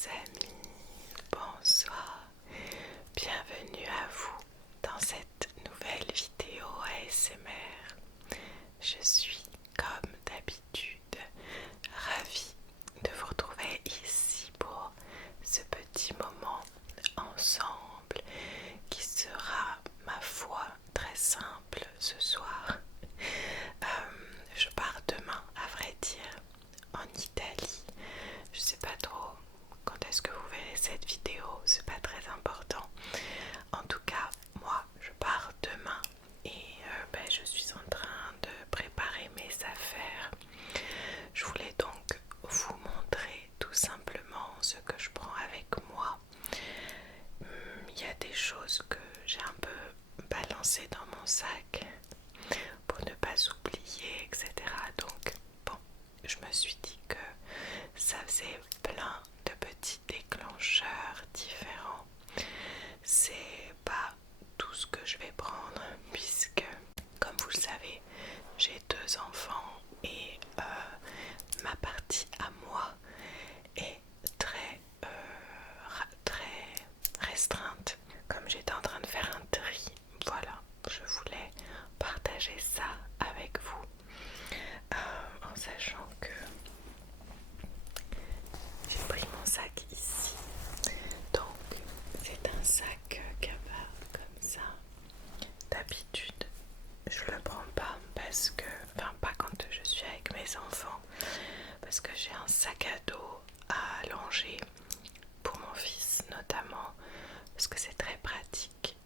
les amis, bonsoir, bienvenue à vous dans cette nouvelle vidéo ASMR. Je suis comme d'habitude ravie de vous retrouver ici pour ce petit moment ensemble qui sera, ma foi, très simple ce soir. Je pars demain, à vrai dire, en Italie. Je sais pas trop quand est-ce que vous verrez cette vidéo, c'est pas très important. En tout cas, moi je pars demain et je suis en train de préparer mes affaires. Je voulais donc vous montrer tout simplement ce que je prends avec moi. Il y a des choses que j'ai un peu balancées dans mon sac pour ne pas oublier, etc. Donc bon, je me suis dit que ça faisait plein de petits déclencheurs différents. C'est pas tout ce que je vais prendre puisque, comme vous le savez, j'ai 2 enfants et ma partie à moi est très restreinte. Comme j'étais en train de faire un tri, voilà, je voulais partager ça avec vous en sachant que j'ai pris mon sac ici. Donc c'est un sac Kava comme ça. D'habitude je le prends pas parce que, enfin pas quand je suis avec mes enfants, parce que j'ai un sac à dos à allonger pour mon fils notamment, parce que c'est très pratique.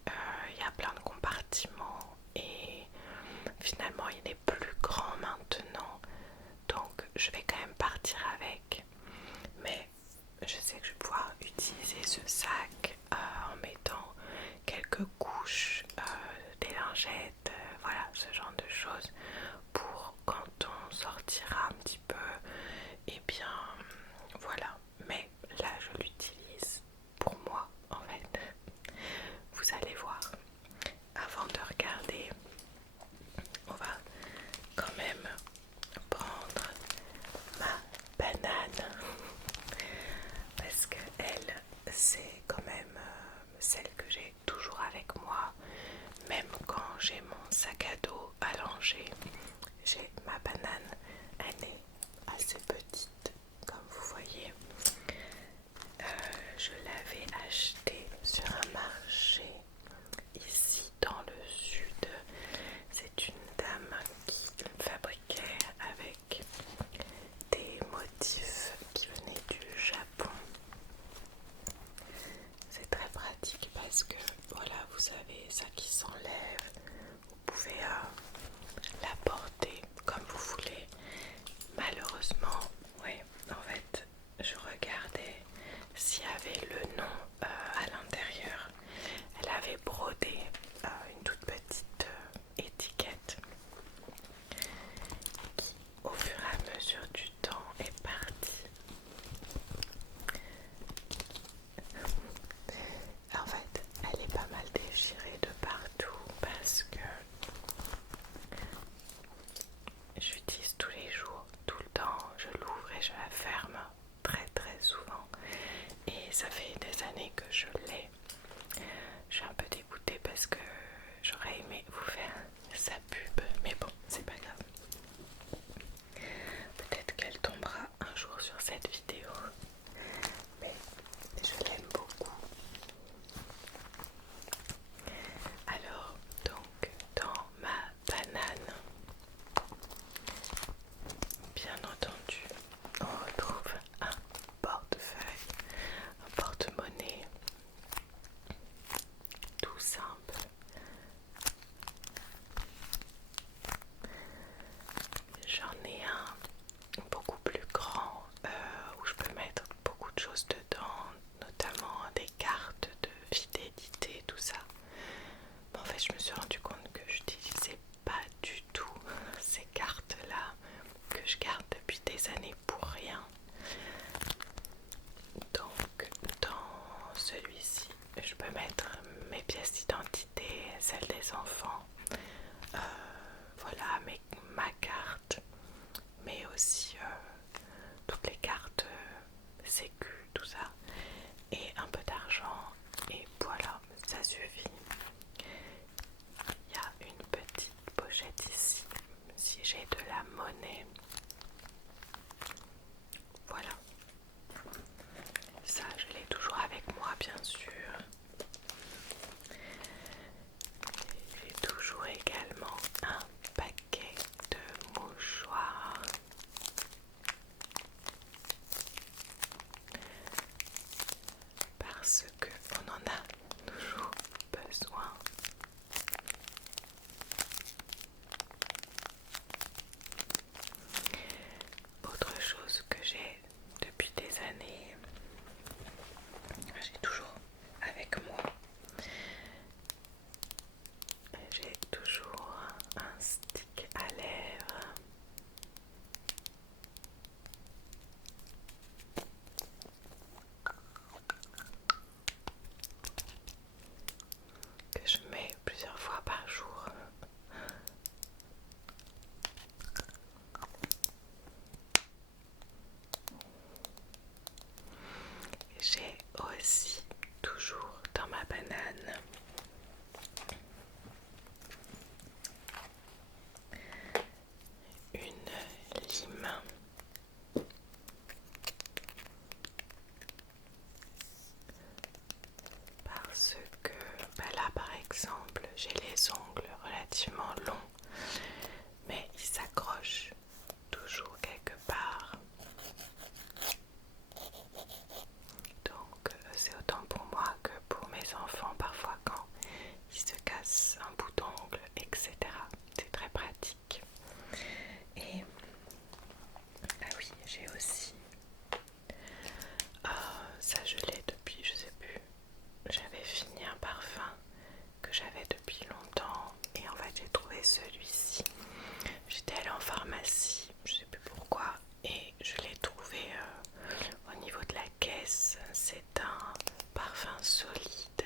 Il y a plein de compartiments et finalement il est plus grand maintenant, donc je vais quand même partir avec. Mais je sais que je vais pouvoir utiliser ce sac en mettant quelques couches, des lingettes, voilà, ce genre de choses pour quand on sortira un petit peu, et bien voilà. Mais là je l'utilise pour moi en fait. Vous allez voir. Avant de regarder, on va quand même prendre ma banane parce que elle, c'est quand même pochette ici, si j'ai de la monnaie. Voilà. Ça, je l'ai toujours avec moi, bien sûr. J'ai toujours également un paquet de mouchoirs. Parce qu'on en a toujours besoin. Autre chose que j'ai depuis des années, j'ai toujours avec moi, j'ai toujours un stick à lèvres. Que je mets plusieurs fois par jour. J'ai aussi toujours dans ma banane une lime. Parce que là par exemple j'ai les ongles relativement longs, mais ils s'accrochent toujours quelque part. Donc c'est autant pour moi que pour mes enfants parfois quand ils se cassent un bout d'ongle, etc. C'est très pratique. Et ah oui, j'ai aussi ça je l'ai depuis, je sais plus. J'avais fini un parfum que j'avais depuis longtemps et en fait j'ai trouvé celui-ci. J'étais allée en pharmacie, je sais plus pourquoi, et je l'ai trouvé au niveau de la caisse. C'est un parfum solide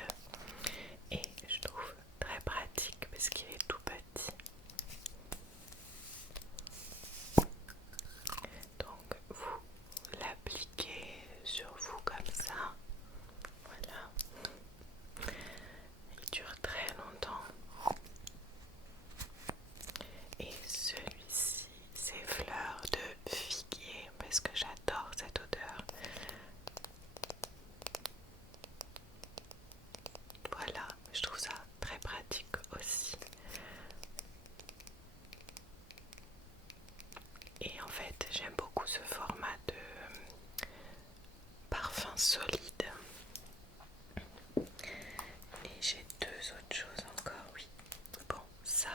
et je trouve très pratique parce qu'il est tout petit. Donc vous l'appliquez sur vous comme ça. Voilà. Il dure très longtemps. Et celui-ci, c'est fleur de figuier parce que j'adore cette odeur. Voilà, je trouve ça très pratique aussi. Et en fait, j'aime beaucoup ce format de parfum solide. Et j'ai deux autres choses encore, oui. Bon, ça,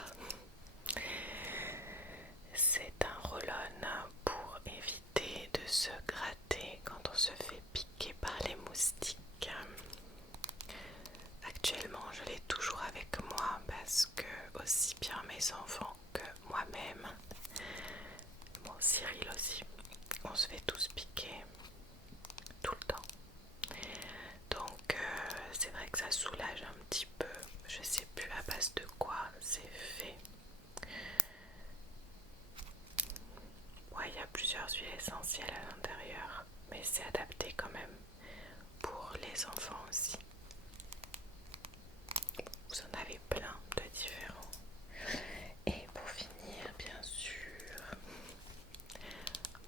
c'est un roll-on pour éviter de se gratter quand on se fait piquer par les moustiques. Actuellement, je l'ai toujours avec moi parce que aussi bien mes enfants que moi-même, bon Cyril aussi, on se fait tous piquer tout le temps. Donc c'est vrai que ça soulage un petit peu. Je sais plus à base de quoi c'est fait. Ouais, il y a plusieurs huiles essentielles à l'intérieur, mais c'est adapté quand même pour les enfants aussi. Vous en avez plein de différents. Et pour finir, bien sûr,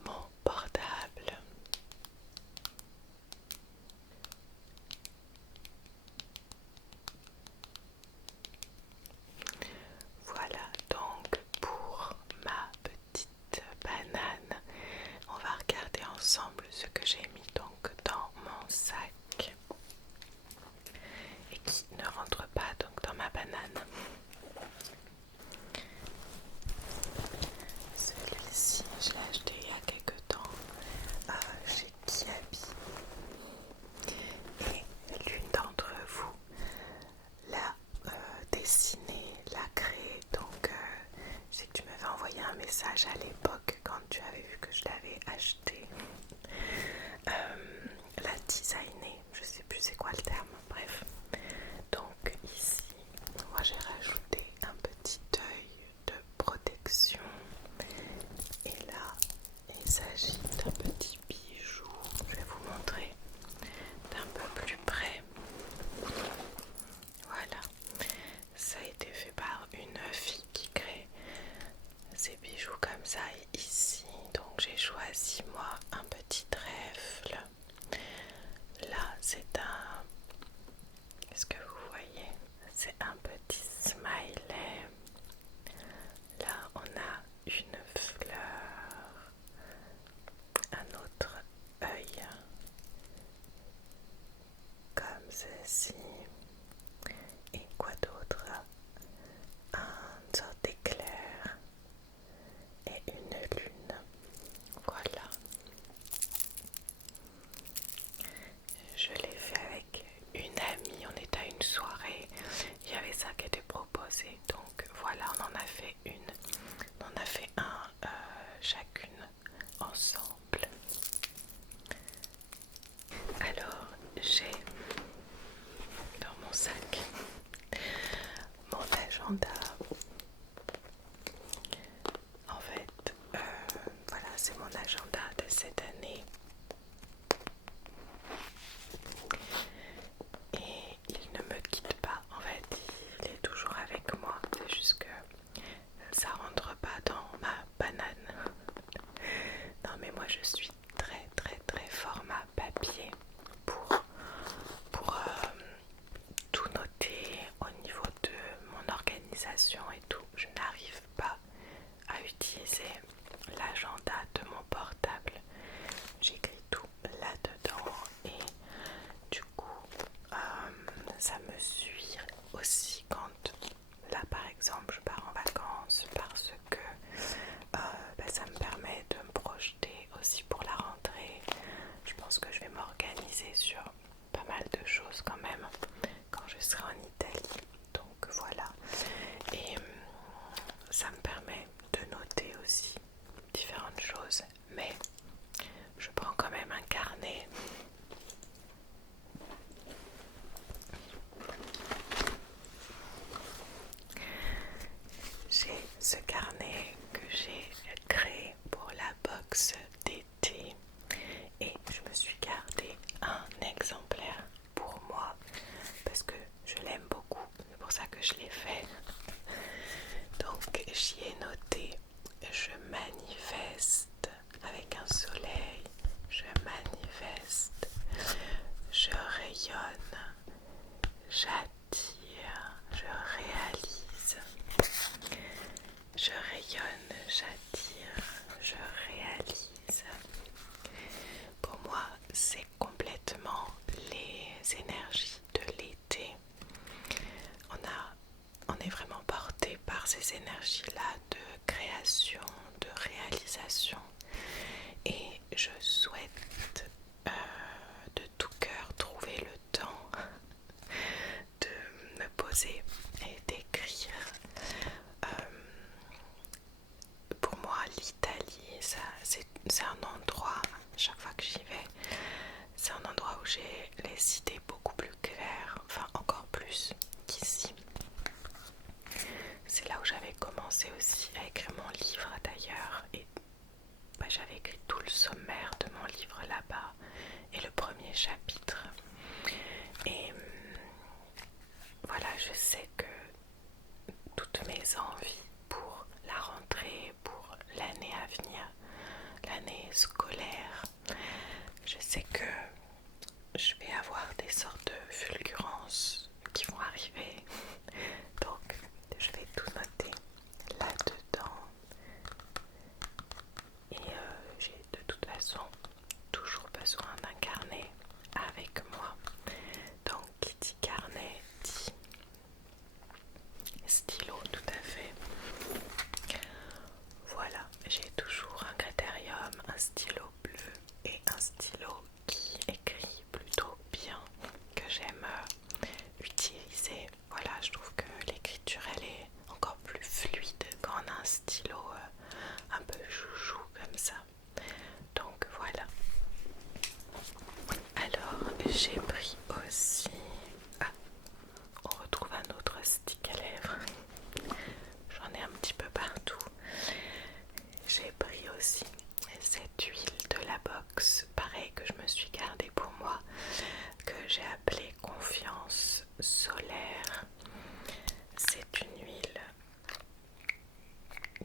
mon portable. Voilà donc pour ma petite banane. On va regarder ensemble ce que j'ai mis donc dans mon sac et qui ne rentre pas donc dans ma banane. Celui-ci, je l'ai acheté il y a quelques temps chez Kiabi. Et l'une d'entre vous l'a dessiné, l'a créé. Donc, je sais que tu m'avais envoyé un message à l'époque quand tu avais vu que je l'avais acheté. j'ai dans mon sac mon agenda. En fait, voilà, c'est mon agenda de cette année. Et il ne me quitte pas, en fait, il est toujours avec moi. C'est juste que ça rentre pas dans ma banane. Non mais moi je suis très très très format papier pour tout noter au niveau de mon organisation et tout. Je n'arrive pas à utiliser l'agenda de mon portable. J'écris tout là-dedans et du coup ça me suit aussi quand là par exemple je pars en vacances parce que ça me permet de me projeter aussi pour la rentrée. Je pense que je vais m'organiser sur pas mal de choses quand même quand je serai en Italie. Donc voilà. Et ça me permet de noter aussi différentes choses. Mais je prends quand même un carnet. J'ai ce carnet que j'ai créé pour la box d'été et je me suis gardé un exemplaire pour moi parce que je l'aime beaucoup, c'est pour ça que je l'ai fait. Donc j'y ai noté: je manifeste avec un soleil, je manifeste, je rayonne, j'attire, je réalise. Je rayonne, j'attire, je réalise. Pour moi, c'est complètement les énergies de l'été. On est vraiment porté par ces énergies-là de création, de réalisation. Et je souhaite de tout cœur trouver le temps de me poser et d'écrire. Pour moi, l'Italie, c'est un endroit, chaque fois que j'y vais, c'est un endroit où j'ai les idées beaucoup plus claires, enfin encore plus qu'ici. C'est là où j'avais commencé aussi à écrire mon livre d'ailleurs, et j'avais écrit tout le sommaire de mon livre là-bas et le premier chapitre. Et voilà, je sais que toutes mes envies pour la rentrée, pour l'année à venir, l'année scolaire, je sais que je vais avoir des sortes de fulgurances qui vont arriver. Donc je vais tout noter là-dedans. Et j'ai de toute façon toujours besoin d'un carnet avec moi. Donc qui dit carnet dit stylo, tout à fait. Voilà, j'ai toujours un critérium, un stylo bleu et un stylo qui écrit plutôt bien, que j'aime utiliser. Voilà, je trouve que l'écriture elle est encore plus fluide quand on a un stylo un peu chouchou comme ça. Donc voilà. Alors j'ai pris aussi, on retrouve un autre stick à lèvres. J'en ai un petit peu partout. J'ai pris aussi cette huile de la box, pareil, que je me suis gardée pour moi, que j'ai appelée Confiance Solaire. C'est une huile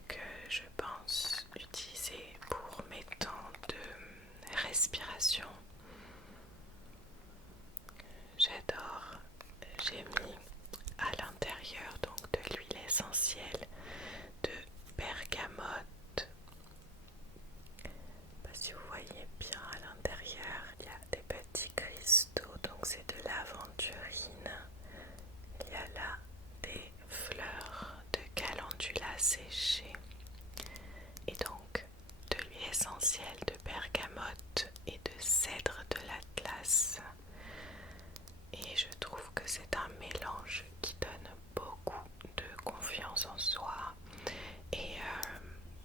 que je pense utiliser pour mes temps de respiration. J'adore. J'ai mis à l'intérieur donc de l'huile essentielle de bergamote. Si vous voyez bien à l'intérieur, il y a des petits cristaux, donc c'est de l'aventurine. Il y a là des fleurs de calendula séchées et donc de l'huile essentielle de bergamote et de cèdre de l'Atlas. Et je trouve que c'est un mélange qui donne beaucoup de confiance en soi et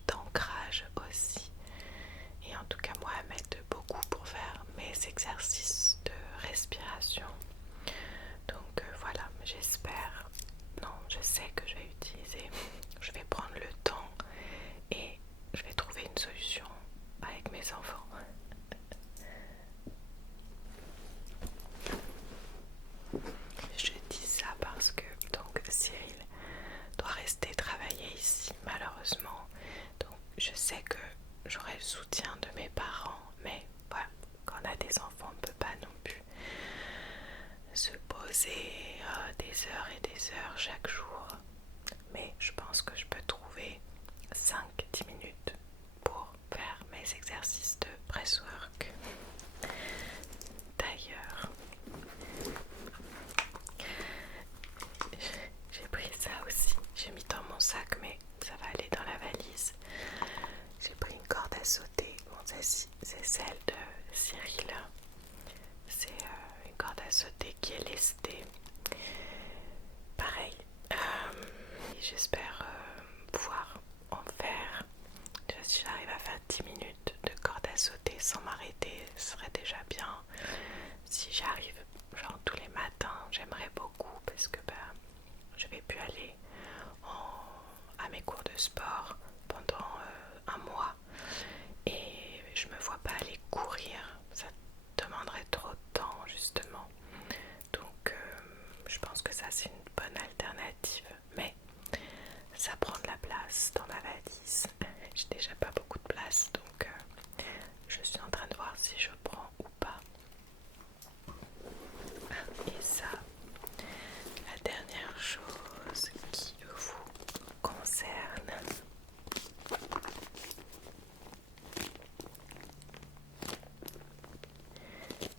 d'ancrage aussi. Et en tout cas moi, elle m'aide beaucoup pour faire mes exercices de respiration. j'espère pouvoir en faire. Déjà, si j'arrive à faire 10 minutes de corde à sauter sans m'arrêter, ce serait déjà bien. Si j'arrive genre tous les matins, j'aimerais beaucoup parce que je vais plus aller à mes cours de sport pendant un mois et je me vois pas aller courir, ça demanderait trop de temps justement. Donc je pense que ça c'est une bonne alternative, mais ça prend de la place dans ma valise. J'ai déjà pas beaucoup de place, donc je suis en train de voir si je prends ou pas. Et ça, la dernière chose qui vous concerne,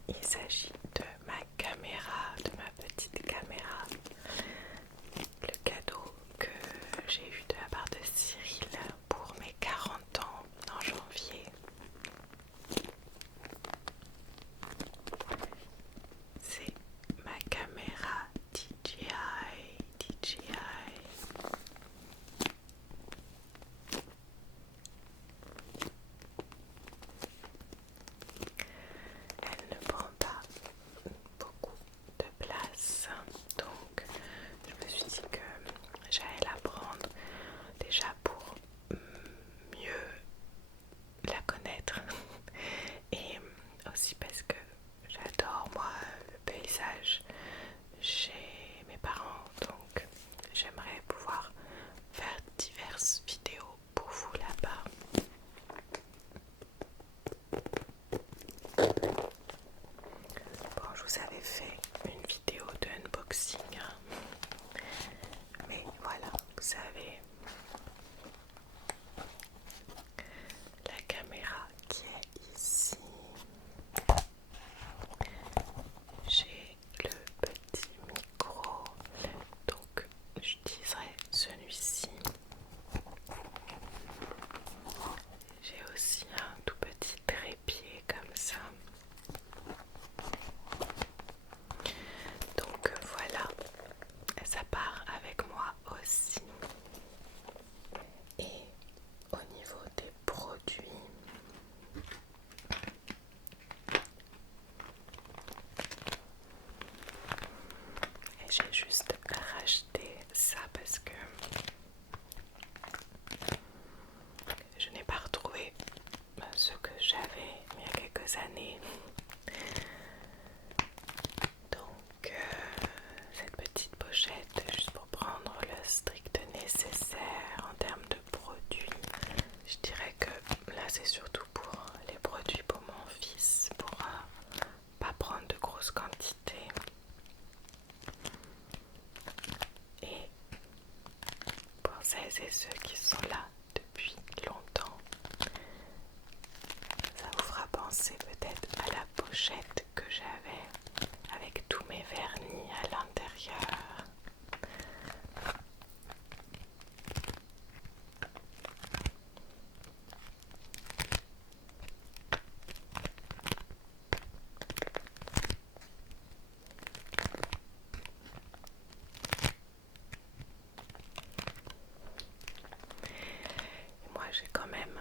il s'agit de ma caméra, de ma petite caméra. Le cadeau que j'ai eu de la part de Cyril pour mes 40 ans en janvier. C'est ma caméra DJI. Elle ne prend pas beaucoup de place, donc je me suis dit que j'allais la prendre déjà pour mieux la connaître et aussi parce que j'adore moi le paysage chez mes parents, donc j'aimerais pouvoir faire diverses vidéos pour vous là-bas. Bon, je vous avais fait une vidéo de unboxing, mais voilà, vous savez, la caméra qui est ici. J'ai le petit micro, donc j'utiliserai celui-ci. J'ai aussi un tout petit trépied comme ça. Donc voilà, ça part avec moi aussi. Et au niveau des produits, j'ai juste racheté ça parce que je n'ai pas retrouvé ce que j'avais il y a quelques années. Donc cette petite pochette juste pour prendre le strict nécessaire en termes de produits. Je dirais que là c'est surtout pour les produits pour mon fils, pour pas prendre de grosses quantités. Et pour celles et ceux qui sont là depuis longtemps, ça vous fera penser peut-être à la pochette que j'avais avec tous mes vernis à l'intérieur. Et moi j'ai quand même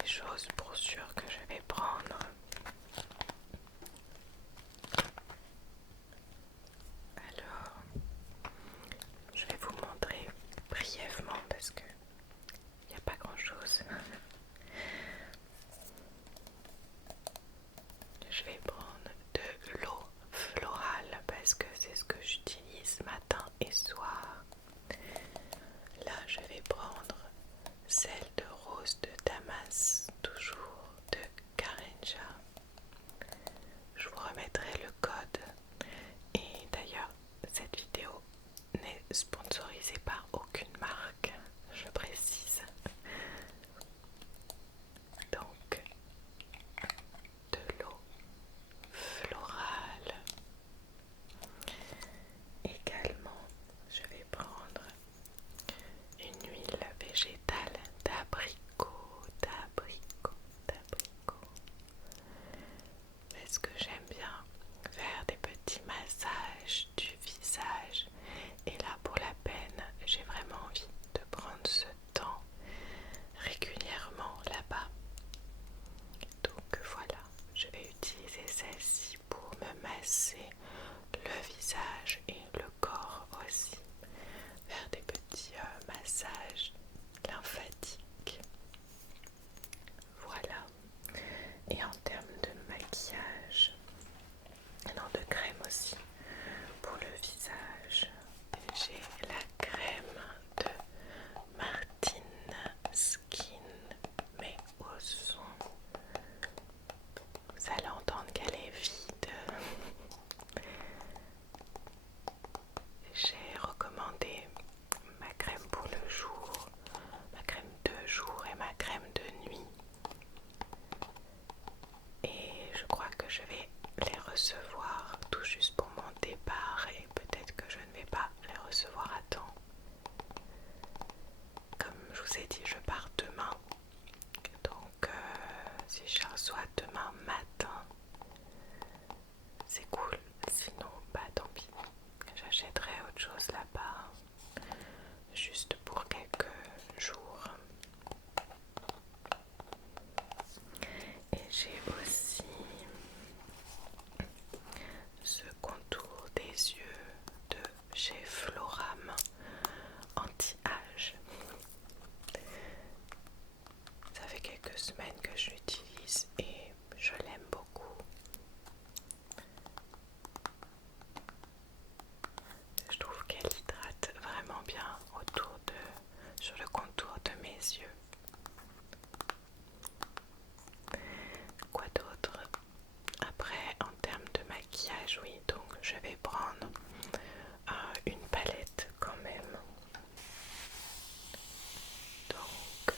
des choses pour sûr que je vais prendre. Alors, masser le visage et le corps aussi, faire des petits massages lymphatiques. Voilà. Et en termes de maquillage, non, de crème aussi pour le visage, j'ai la crème de Martine Skin, mais au son, vous allez entendre qu'elle est vide. J'ai recommandé ma crème pour le jour, ma crème de jour et ma crème de nuit. Et je crois que je vais les recevoir tout juste pour mon départ et peut-être que je ne vais pas les recevoir à temps. Comme je vous ai dit, je pars demain. Donc si je les reçois demain matin, c'est cool. Sinon, bah tant pis. J'achèterai autre chose là-bas. Juste pour quelques jours. Et j'ai aussi ce contour des yeux de chez Floram anti-âge. Ça fait quelques semaines que je l'utilise et je l'aime beaucoup. Je trouve qu'elle hydrate vraiment bien sur le contour de mes yeux. Quoi d'autre? Après, en termes de maquillage, oui, donc je vais prendre une palette quand même. Donc,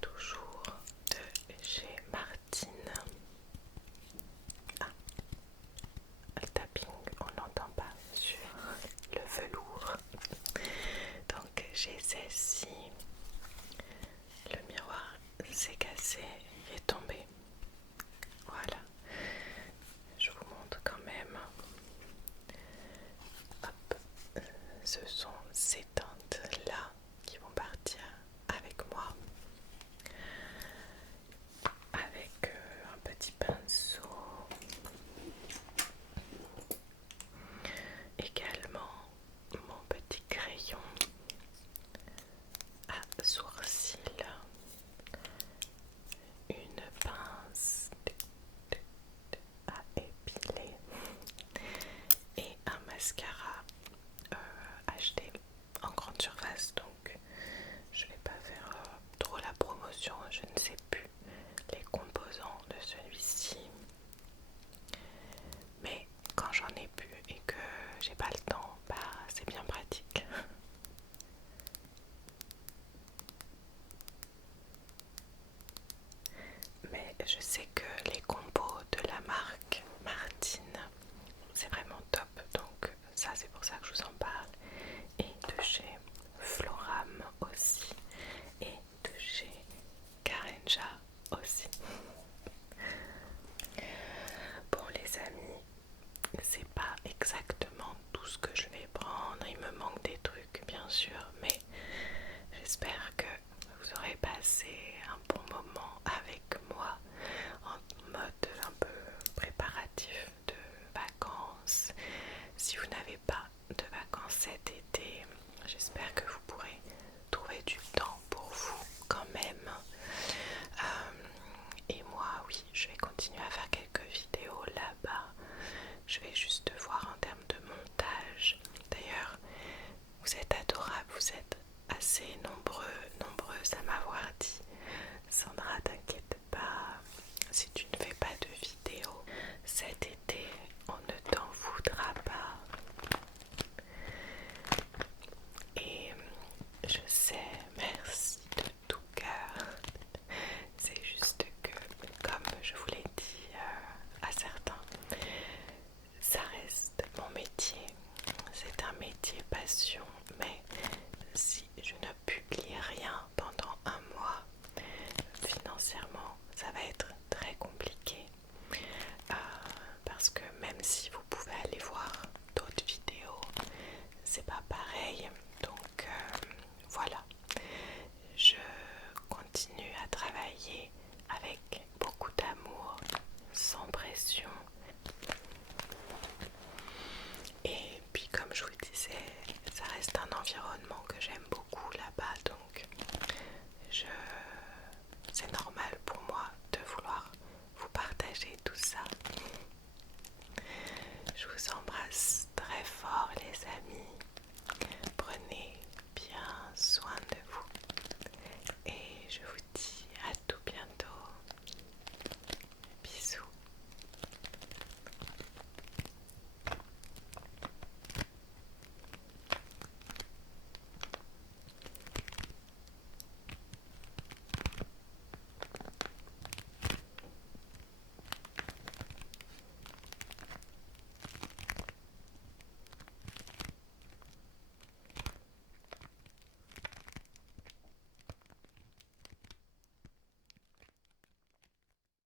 toujours de chez Martine. Ah, le tapping, on n'entend pas sur le velours. Donc, j'ai celle-ci. Le miroir s'est cassé, il est tombé. Voilà, je vous montre quand même. Hop, ce sont ces teintes là qui vont partir avec moi. Avec un petit pinceau. Également mon petit crayon à sourcils. Une pince à épiler et un mascara acheté en grande surface, donc je vais pas faire trop la promotion, je ne sais plus les composants de celui-ci, mais quand j'en ai plus et que j'ai pas le temps, bah c'est bien pratique. Mais je sais que les compos de la marque Martine, c'est vraiment top, donc ça c'est pour ça que je vous en parle. Et de chez Floram aussi, et de chez Karenja aussi. Bon les amis, c'est pas exactement tout ce que je vais prendre, il me manque des trucs bien sûr, mais j'espère que vous aurez passé